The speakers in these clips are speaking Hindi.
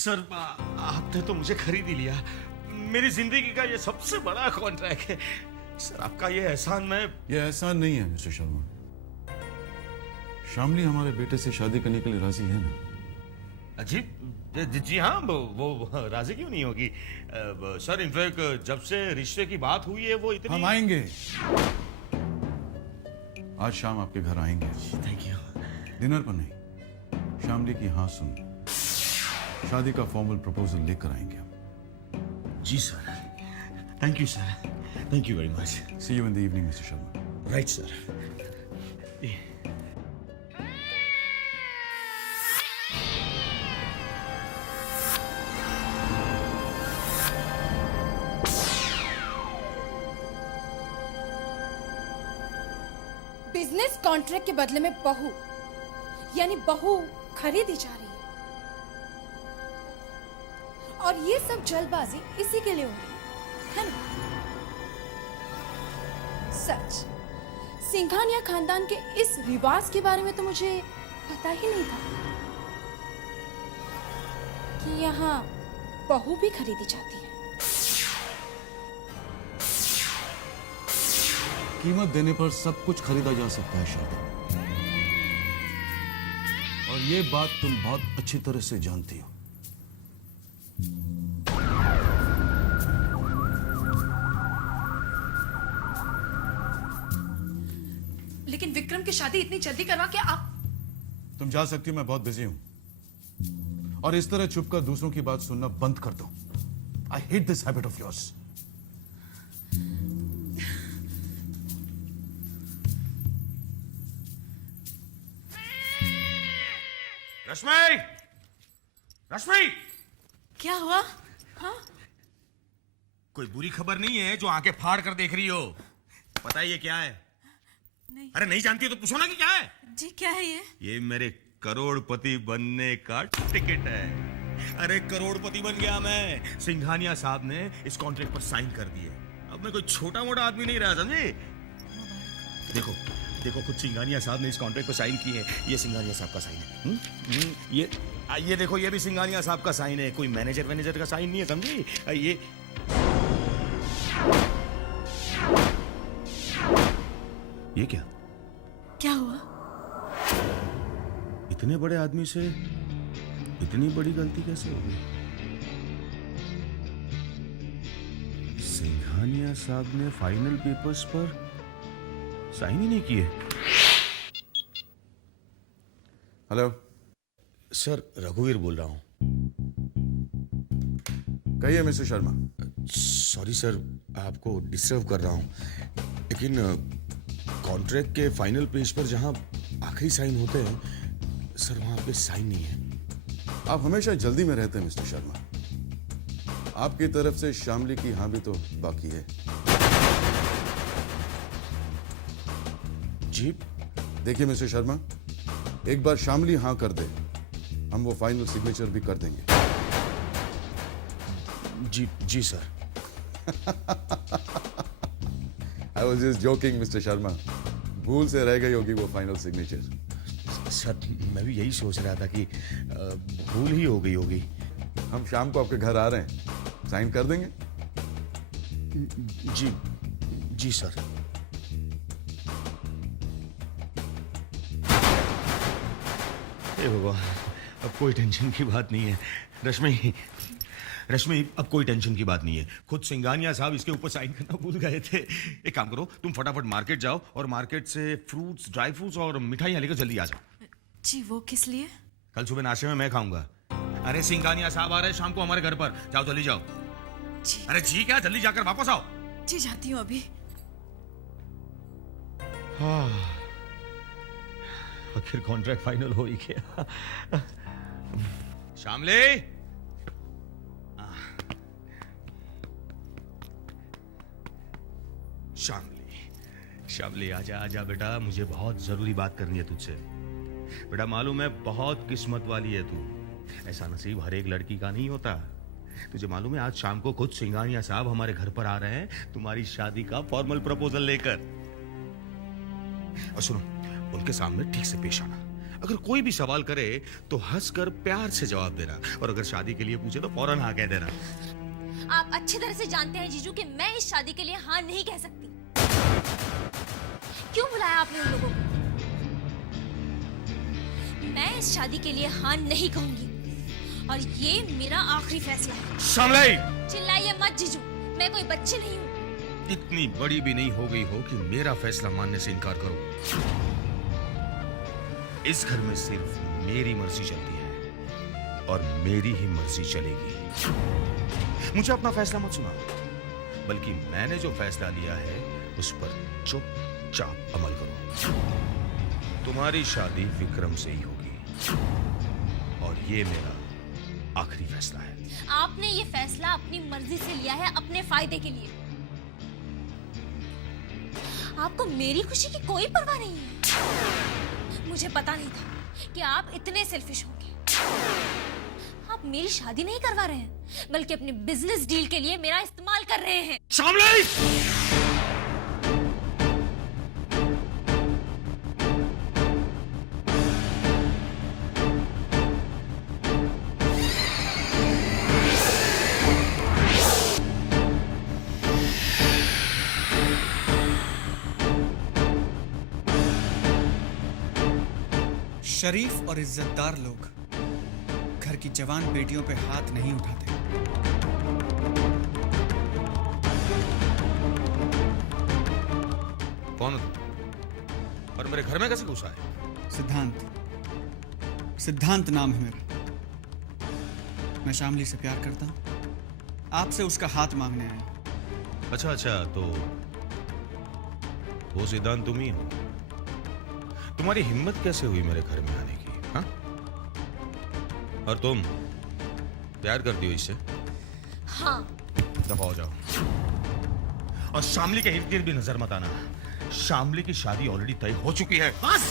सर आपने तो मुझे खरीद ही लिया। मेरी जिंदगी का ये सबसे बड़ा कॉन्ट्रैक्ट है सर। आपका ये एहसान ये एहसान नहीं है मिस्टर शर्मा। शामली हमारे बेटे से शादी करने के लिए राजी है ना? अजीब। जी हाँ, वो राजी क्यों नहीं होगी सर? इनफैक्ट जब से रिश्ते की बात हुई है वो इतनी। हम आएंगे, आज शाम आपके घर आएंगे। Thank you. डिनर पर नहीं, शामली की हाँ सुन शादी का फॉर्मल प्रपोजल लेकर आएंगे हम। जी sir. Thank you sir, thank you very much. See you in the evening mister Sharma. Right sir. Business contract के बदले में बहू, यानी बहू खरीदी जा रही है। और ये सब जल्दबाजी इसी के लिए हो रही है ना? सच, सिंघानिया खानदान के इस रिवाज के बारे में तो मुझे पता ही नहीं था कि यहाँ बहू भी खरीदी जाती है। कीमत देने पर सब कुछ खरीदा जा सकता है शादी, और ये बात तुम बहुत अच्छी तरह से जानती हो। लेकिन विक्रम की शादी इतनी जल्दी करवा के आप। तुम जा सकती हो, मैं बहुत बिजी हूं। और इस तरह छुपकर दूसरों की बात सुनना बंद कर दो। I hate this habit of yours. Rashmi! Rashmi! क्या हुआ? हाँ? कोई बुरी खबर नहीं है जो आंखें फाड़ कर देख रही हो? पता है ये क्या है? नहीं। अरे नहीं जानती हो तो पूछो ना कि क्या है। जी क्या है ये? ये मेरे करोड़पति बनने का टिकट है। अरे करोड़पति बन गया मैं। सिंघानिया साहब ने इस कॉन्ट्रैक्ट पर साइन कर दिए। अब मैं कोई छोटा मोटा आदमी नहीं रहा, समझे? देखो देखो, खुद सिंघानिया साहब ने इस कॉन्ट्रैक्ट पर साइन किए। ये सिंघानिया साहब का साइन है। ये देखो, ये भी सिंघानिया साहब का साइन है। कोई मैनेजर का साइन नहीं है, समझी? ये क्या हुआ? इतने बड़े आदमी से इतनी बड़ी गलती कैसे हो गई? सिंघानिया साहब ने फाइनल पेपर्स पर साइन ही नहीं किए। हेलो सर, रघुवीर बोल रहा हूं। कहिए मिस्टर शर्मा। सॉरी सर, आपको डिस्टर्ब कर रहा हूं, लेकिन कॉन्ट्रैक्ट के फाइनल पेज पर जहां आखिरी साइन होते हैं सर, वहां पे साइन नहीं है। आप हमेशा जल्दी में रहते हैं मिस्टर शर्मा। आपकी तरफ से शामली की हाँ भी तो बाकी है। जी देखिए मिस्टर शर्मा, एक बार शामली हाँ कर दे, हम वो फाइनल सिग्नेचर भी कर देंगे। जी sir. I was just joking mister Sharma. भूल से रह गई होगी वो फाइनल सिग्नेचर। सर, मैं भी यही सोच रहा था कि भूल ही हो गई होगी। हम शाम को आपके घर आ रहे हैं, साइन कर देंगे। जी सर। हे भगवान, अब कोई टेंशन की बात नहीं है। रश्मि, अब कोई टेंशन की बात नहीं है। खुद सिंघानिया साहब इसके ऊपर साइन करना भूल गए थे। एक काम करो, तुम फटाफट मार्केट जाओ और मार्केट से फ्रूट्स, ड्राई फ्रूट्स और मिठाइयां लेकर जल्दी आ जाओ। जी वो किस लिए? कल सुबह नाश्ते में मैं खाऊंगा। अरे सिंघानिया साहब आ रहे हैं शाम को हमारे घर पर। जाओ, जल्दी जाओ। जी। अरे जी क्या, जल्दी जाकर वापस आओ। जी जाती हूँ अभी। आखिर कॉन्ट्रैक्ट फाइनल हो ही गया। शामली, शामली आजा आजा बेटा, मुझे बहुत जरूरी बात करनी है तुझसे। बेटा मालूम है, बहुत किस्मत वाली है तू। ऐसा नसीब हर एक लड़की का नहीं होता। तुझे मालूम है, आज शाम को खुद सिंघानिया साहब हमारे घर पर आ रहे हैं तुम्हारी शादी का फॉर्मल प्रपोजल लेकर। और सुनो, उनके सामने ठीक से पेश आना। अगर कोई भी सवाल करे तो हंसकर प्यार से जवाब देना, और अगर शादी के लिए पूछे तो फौरन हाँ कह देना। आप अच्छी तरह से जानते हैं जीजू कि मैं इस शादी के लिए हाँ नहीं कह सकती। क्यों बुलाया आपने उन लोगों को? मैं इस शादी के लिए हाँ नहीं कहूंगी, और ये मेरा आखिरी फैसला है। श्यामलाई! चिल्लाइए मत जीजू, मैं कोई बच्ची नहीं हूँ। इतनी बड़ी भी नहीं हो गई हो कि मेरा फैसला मानने से इनकार करो। इस घर में सिर्फ मेरी मर्जी चलती है और मेरी ही मर्जी चलेगी। मुझे अपना फैसला मत सुनाओ, बल्कि मैंने जो फैसला लिया है उस पर चुपचाप अमल करो। तुम्हारी शादी विक्रम से ही होगी, और ये मेरा आखिरी फैसला है। आपने ये फैसला अपनी मर्जी से लिया है, अपने फायदे के लिए। आपको मेरी खुशी की कोई परवाह नहीं है। मुझे पता नहीं था कि आप इतने सेल्फिश होंगे। आप मेरी शादी नहीं करवा रहे हैं, बल्कि अपने बिजनेस डील के लिए मेरा इस्तेमाल कर रहे हैं। श्यामलाई! शरीफ और इज्जतदार लोग घर की जवान बेटियों पे हाथ नहीं उठाते। कौन हो तुम? और मेरे घर में कैसे घुसा है? सिद्धांत नाम है मेरा। मैं शामली से प्यार करता हूं, आपसे उसका हाथ मांगने आया। अच्छा, तो वो सिद्धांत तुम ही हो। तुम्हारी हिम्मत कैसे हुई मेरे घर में आने की? हाँ? और तुम प्यार करती हो इससे? हाँ। दफा हो जाओ, और शामली के इर्द गिर्द भी नजर मत आना। शामली की शादी ऑलरेडी तय हो चुकी है। बस!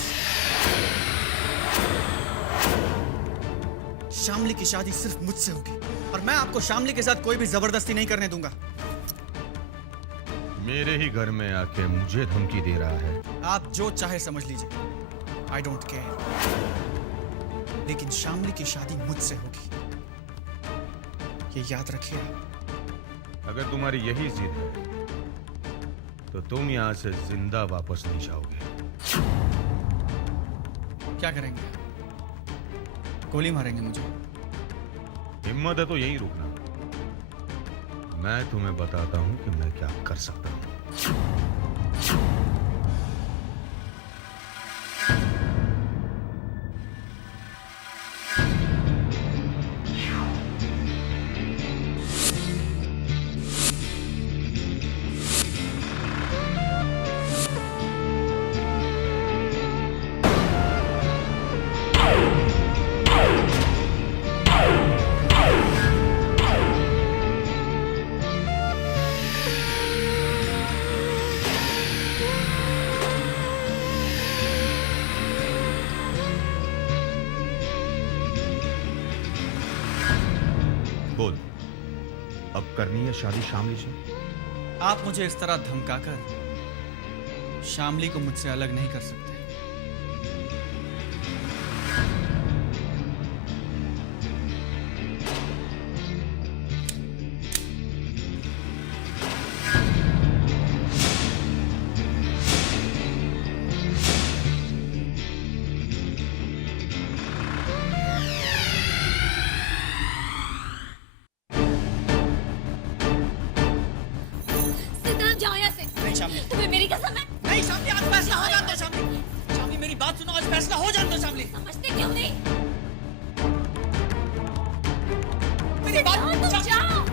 शामली की शादी सिर्फ मुझसे होगी, और मैं आपको शामली के साथ कोई भी जबरदस्ती नहीं करने दूंगा। मेरे ही घर में आके मुझे धमकी दे रहा है। आप जो चाहे समझ लीजिए, आई डोंट केयर, लेकिन शामली की शादी मुझसे होगी, ये याद रखिए। अगर तुम्हारी यही जिद है तो तुम यहां से जिंदा वापस नहीं जाओगे। क्या करेंगे? गोली मारेंगे मुझे? हिम्मत है तो यहीं रुकना, मैं तुम्हें बताता हूं कि मैं क्या कर सकता हूं। बोल, अब करनी है शादी शामली से? आप मुझे इस तरह धमकाकर शामली को मुझसे अलग नहीं कर सकते। सिद्धांत, जाओ यहाँ से। नहीं शामली, तुम्हें मेरी कसम है। नहीं शामली, आज फैसला हो जाने दो। शामली, शामली मेरी बात सुनो, आज फैसला हो जाने दो। शामली, समझते क्यों नहीं? मेरी बात सिद्धांत, तुम जाओ।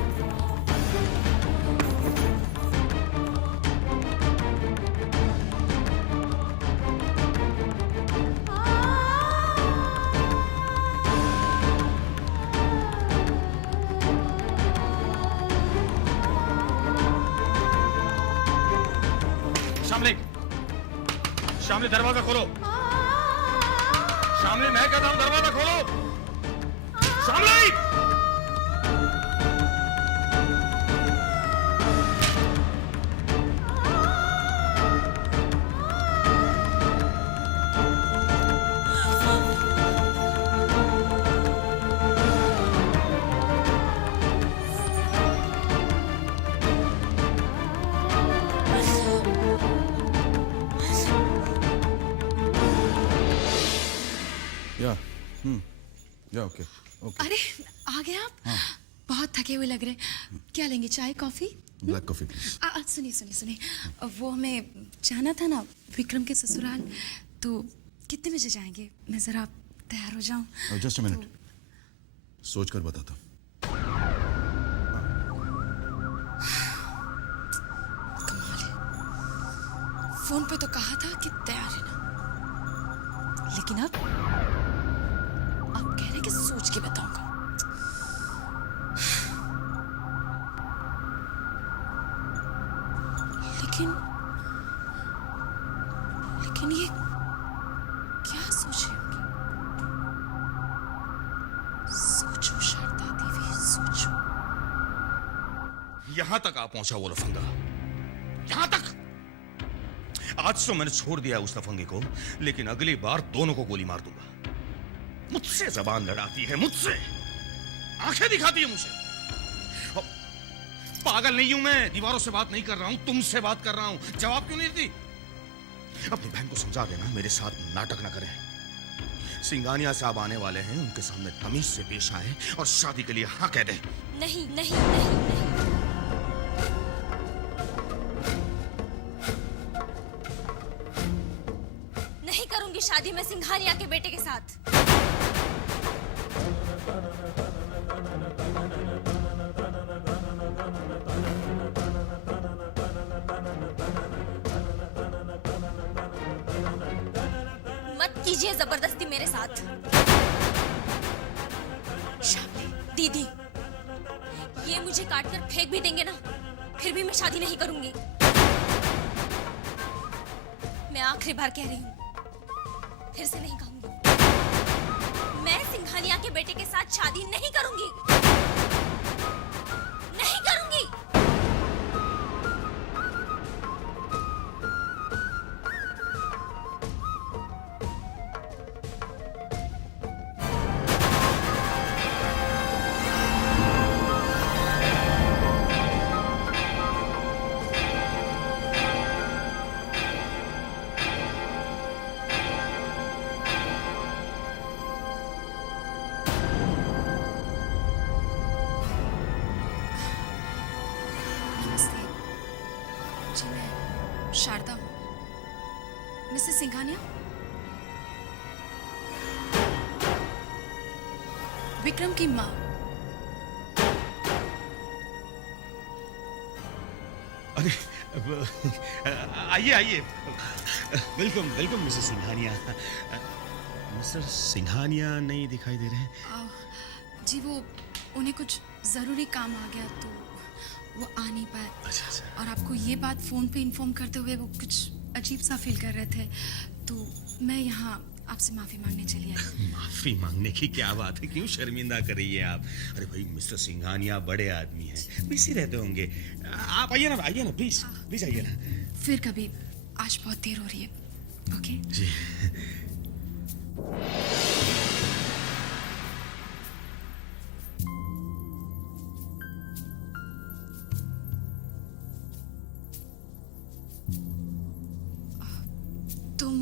शामली, शामली दरवाजा खोलो। शामली, मैं कहता हूं दरवाजा खोलो। शामली! या ओके ओके अरे आ गए आप बहुत थके हुए लग रहे। क्या लेंगे, चाय कॉफी? Black coffee please. सुनिए सुनिए सुनिए, वो हमें जाना था ना विक्रम के ससुराल, तो कितने बजे जाएंगे? मैं जरा तैयार हो जाऊं। जस्ट अ मिनट, सोच कर बताता हूँ। कमाल है, फोन पे तो कहा था कि तैयार है ना, लेकिन अब कह रहे कि सोच के बताऊंगा। लेकिन ये क्या सोच रही होंगी? सोचो शारदा देवी, सोचो। यहां तक आ पहुंचा वो लफंगा, यहां तक। आज तो मैंने छोड़ दिया उस लफंगे को, लेकिन अगली बार दोनों को गोली मार दूंगा। मुझसे जबान लड़ाती है, मुझसे आंखें दिखाती है मुझे। पागल नहीं हूं मैं, दीवारों से बात नहीं कर रहा हूं, तुमसे बात कर रहा हूं। जवाब क्यों नहीं देती? अपनी बहन को समझा देना मेरे साथ नाटक ना करें। सिंघानिया साहब आने वाले हैं, उनके सामने तमीज से पेश आए और शादी के लिए हाँ कह दे। नहीं नहीं नहीं नहीं, नहीं करूंगी शादी मैं सिंघानिया के बेटे के साथ। मत कीजिए जबरदस्ती मेरे साथ। दीदी, ये मुझे काट कर फेंक भी देंगे ना, फिर भी मैं शादी नहीं करूंगी। मैं आखिरी बार कह रही हूँ, फिर से नहीं कहूंगी। मैं सिंघानिया के बेटे के साथ शादी नहीं करूंगी, नहीं करूंगी। नमस्ते जी, मैं शारदा हूँ। मिसेस सिंघानिया, विक्रम की माँ। अरे आइए आइए, welcome welcome Mrs Singhania. Mister Singhania नहीं दिखाई दे रहे हैं। जी वो उन्हें कुछ जरूरी काम आ गया तो वो आ नहीं पाए। अच्छा अच्छा। और आपको ये बात फोन पे इन्फॉर्म करते हुए वो कुछ अजीब सा फील कर रहे थे, तो मैं यहाँ आपसे माफी मांगने चली आई। माफी मांगने की क्या बात है, क्यों शर्मिंदा कर रही है आप? अरे भाई मिस्टर सिंघानिया बड़े आदमी हैं, बिजी रहते होंगे। आप आइए ना प्लीज प्लीज आइए ना। फिर कभी, आज बहुत देर हो रही है। ओके जी। तुम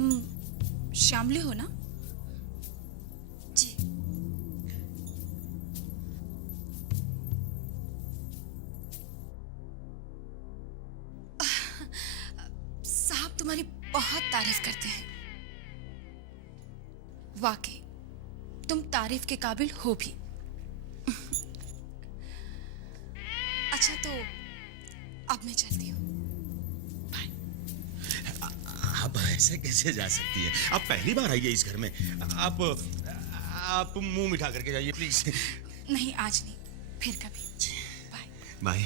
श्यामली हो ना? जी। साहब तुम्हारी बहुत तारीफ करते हैं। वाकई तुम तारीफ के काबिल हो भी। अच्छा तो अब मैं चलती हूँ। आप ऐसे कैसे जा सकती है? आप पहली बार आई है इस घर में। आप मुंह मिठा करके जाइए प्लीज। नहीं आज नहीं, फिर कभी। Bye bye.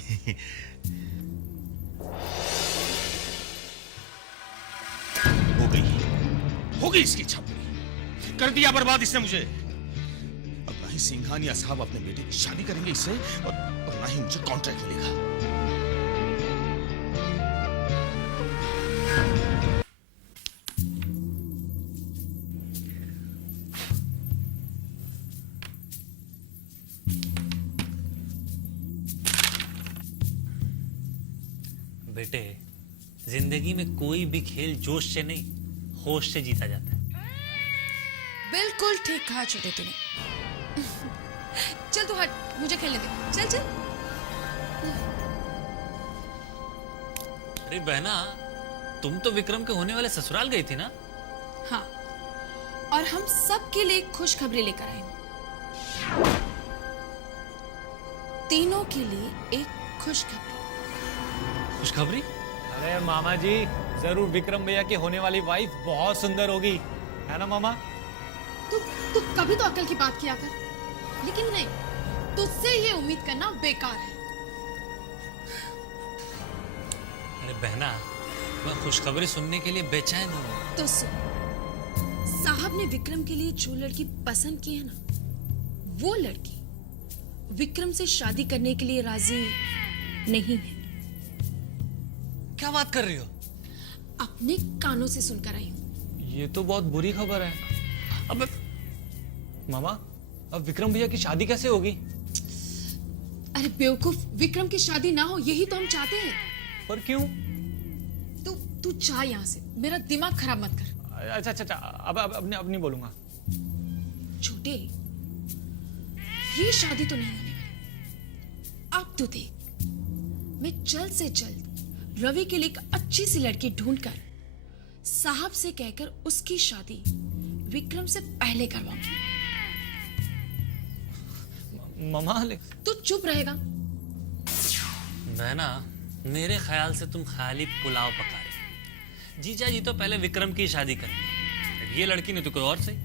हो गई इसकी छपरी, कर दिया बर्बाद इसने मुझे। अब ना ही सिंघानिया साहब अपने बेटे की शादी करेंगे इससे, और ना ही मुझे कॉन्ट्रैक्ट मिलेगा। बेटे, जिंदगी में कोई भी खेल जोश से नहीं, होश से जीता जाता है। बिल्कुल ठीक कहा छोटे तूने। चल तू हट, मुझे खेलने दे। चल चल। अरे बहना, तुम तो विक्रम के होने वाले ससुराल गई थी ना? हाँ, और हम सब के लिए खुशखबरी लेकर आई हूँ। तीनों के लिए एक खुशखबरी। खुशखबरी? अरे मामा जी, जरूर विक्रम भैया की होने वाली वाइफ बहुत सुंदर होगी, है ना मामा? तू कभी तो अकल की बात किया कर, लेकिन नहीं, तुझसे ये उम्मीद करना बेकार है। अरे बहना, मैं खुशखबरी सुनने के लिए बेचैन हूँ। तो सुन, साहब ने विक्रम के लिए जो लड़की पसंद की है ना, वो लड़की विक्रम से शादी करने के लिए राजी नहीं है। क्या बात कर रही हो? अपने कानों से सुनकर आई हूँ। ये तो बहुत बुरी खबर है। अब मामा, अब विक्रम भैया की शादी कैसे होगी? अरे बेवकूफ, विक्रम की शादी ना हो यही तो हम चाहते हैं। पर क्यों? तू जा यहाँ से, मेरा दिमाग खराब मत कर। अच्छा अच्छा अच्छा, अब नहीं बोलूंगा। छोटे, ये शादी तो नहीं होने वाली। अब तो देख, मैं जल्द से जल्द रवि के लिए एक अच्छी सी लड़की ढूंढकर साहब से कहकर उसकी शादी विक्रम से पहले करवाऊंगी। मामा, तू चुप रहेगा? बहना, मेरे ख्याल से तुम खाली पुलाव पका रहे। जीजा जी तो पहले विक्रम की शादी कर, ये लड़की ने तो कोई और सही।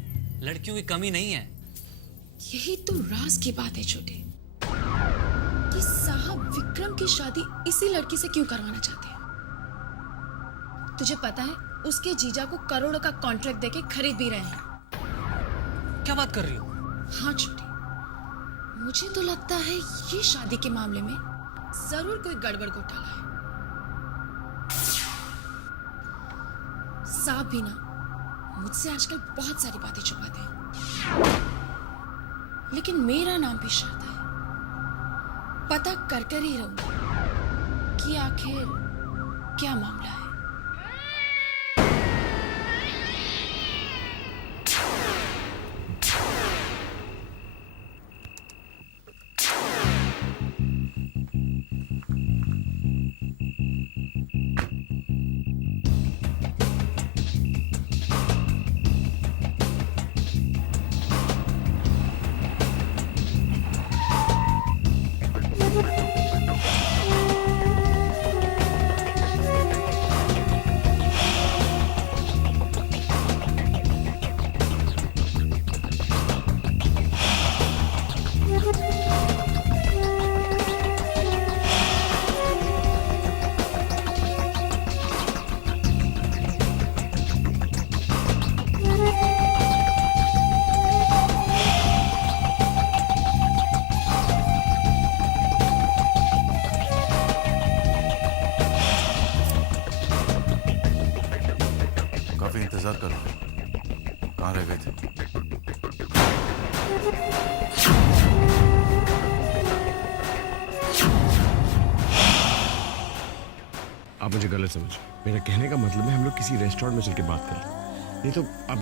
लड़कियों की कमी नहीं है। यही तो राज की बात है छोटे, कि साहब विक्रम की शादी इसी लड़की से क्यों करवाना चाहते हैं। तुझे पता है, उसके जीजा को करोड़ों का कॉन्ट्रैक्ट देके खरीद भी रहे हैं। क्या बात कर रही हो? हाँ छोटे, मुझे तो लगता है ये शादी के मामले में जरूर कोई गड़बड़ घोटाला है। साहब भी ना मुझसे आजकल बहुत सारी बातें छुपाते हैं, लेकिन मेरा नाम भी शर्त है। पता कर ही रहूंगा कि आखिर क्या मामला है। काफी इंतजार करो, कहाँ रह गए थे? आप मुझे गलत समझ, मेरा कहने का मतलब है हम लोग किसी रेस्टोरेंट में चल के बात कर लें, नहीं तो आप